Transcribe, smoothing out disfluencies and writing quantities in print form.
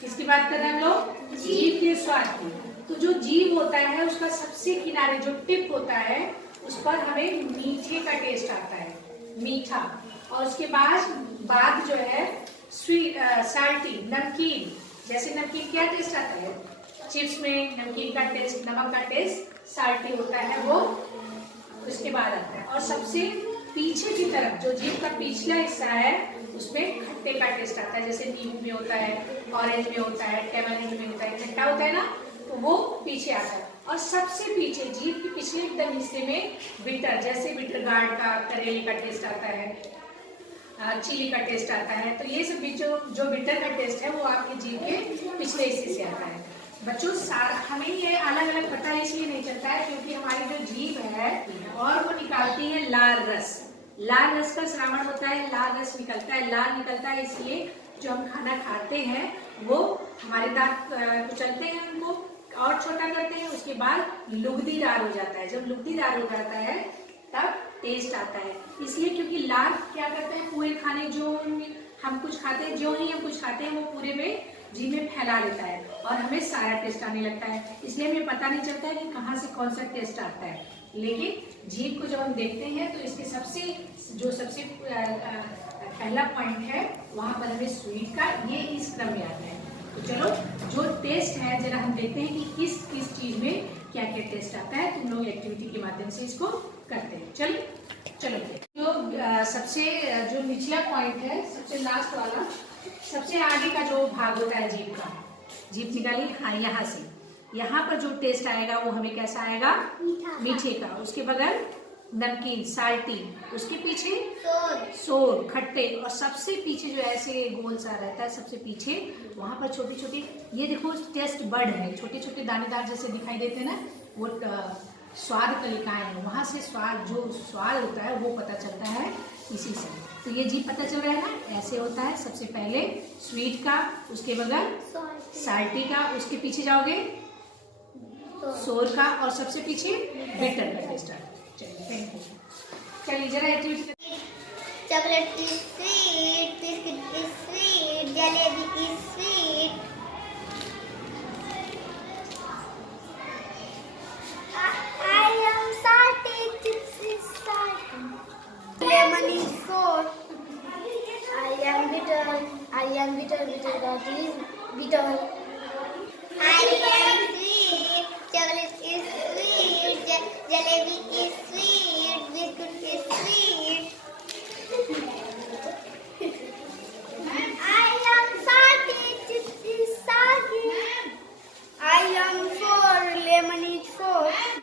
किसकी बात कर रहे हैं हम लोग? जीभ के स्वाद की। तो जो जीभ होता है उसका सबसे किनारे जो टिप होता है उस पर हमें मीठे का टेस्ट आता है, मीठा। और उसके बाद जो है स्वीट, साल्टी, नमकीन। जैसे नमकीन क्या टेस्ट आता है? चिप्स में नमकीन का टेस्ट, नमक का टेस्ट साल्टी होता है, वो उसके बाद आता है। और सबसे पीछे की तरफ जो जीभ का पिछला हिस्सा है उसमें खट्टे का टेस्ट आता है, जैसे नींबू में होता है, ऑरेंज में होता है, टेमरिंड में होता है, खट्टा होता है ना, तो वो पीछे आता है। और सबसे पीछे जीभ के पिछले एकदम हिस्से में बिटर, जैसे बिटर गार्ड का, करेले का टेस्ट आता है, चिली का टेस्ट आता है। तो ये सब जो बिटर का टेस्ट है वो आपके जीभ के पिछले हिस्से से आता है। बच्चों हमें ये अलग अलग पता इसलिए नहीं चलता है क्योंकि हमारी जो जीभ है और वो निकालती है लाल रस। लाल रस का श्रावण होता है, लाल रस निकलता है, लाल निकलता है, इसलिए जो हम खाना खाते हैं वो हमारे दांत कुचलते हैं, उनको और छोटा करते हैं, उसके बाद लुगदीदार हो जाता है। जब लुगदीदार हो जाता है तब टेस्ट आता है। इसलिए क्योंकि लाल क्या करते हैं, पूरे खाने जो हम कुछ खाते हैं, जो ही हम कुछ खाते हैं वो पूरे में जीभ में फैला लेता है और हमें सारा टेस्ट आने लगता है। इसलिए हमें पता नहीं चलता है कि कहाँ से कौन सा टेस्ट आता है। लेकिन जीभ को जब हम देखते हैं तो इसके सबसे पहला पॉइंट है वहां पर हमें स्वीट का ये इस क्रम में आता है। तो चलो जो टेस्ट है जरा हम देखते हैं कि किस किस चीज में क्या क्या टेस्ट आता है। तुम लोग एक्टिविटी के माध्यम से इसको करते हैं। चलो जो सबसे जो निचला पॉइंट है, सबसे लास्ट वाला, सबसे आगे का जो भाग होता है जीभ का, जीभ निकालिए, हाँ यहाँ से यहाँ पर जो टेस्ट आएगा वो हमें कैसा आएगा? मीठे का। उसके बगल नमकीन, साल्टी, उसके पीछे सोर, खट्टे, और सबसे पीछे जो ऐसे गोल सा रहता है सबसे पीछे, वहां पर छोटी छोटी, ये देखो टेस्ट बर्ड है, छोटे छोटे दानेदार जैसे दिखाई देते हैं ना, वो स्वाद कलिकाएं हैं। वहां से जो स्वाद होता है वो पता चलता है इसी से। तो ये जीभ पता चल रहा है ना, ऐसे होता है। सबसे पहले स्वीट का, उसके बगल साल्टी का, उसके पीछे जाओगे सोर का, और सबसे पीछे बिटर का टेस्ट आता है। चलिए जरा activity. Chocolate is sweet, biscuit is sweet, jalebi is sweet, I am salty, chips is salty, lemon is sour, I am bitter, bitter that is bitter, I am sweet, chocolate is sweet, jalebi is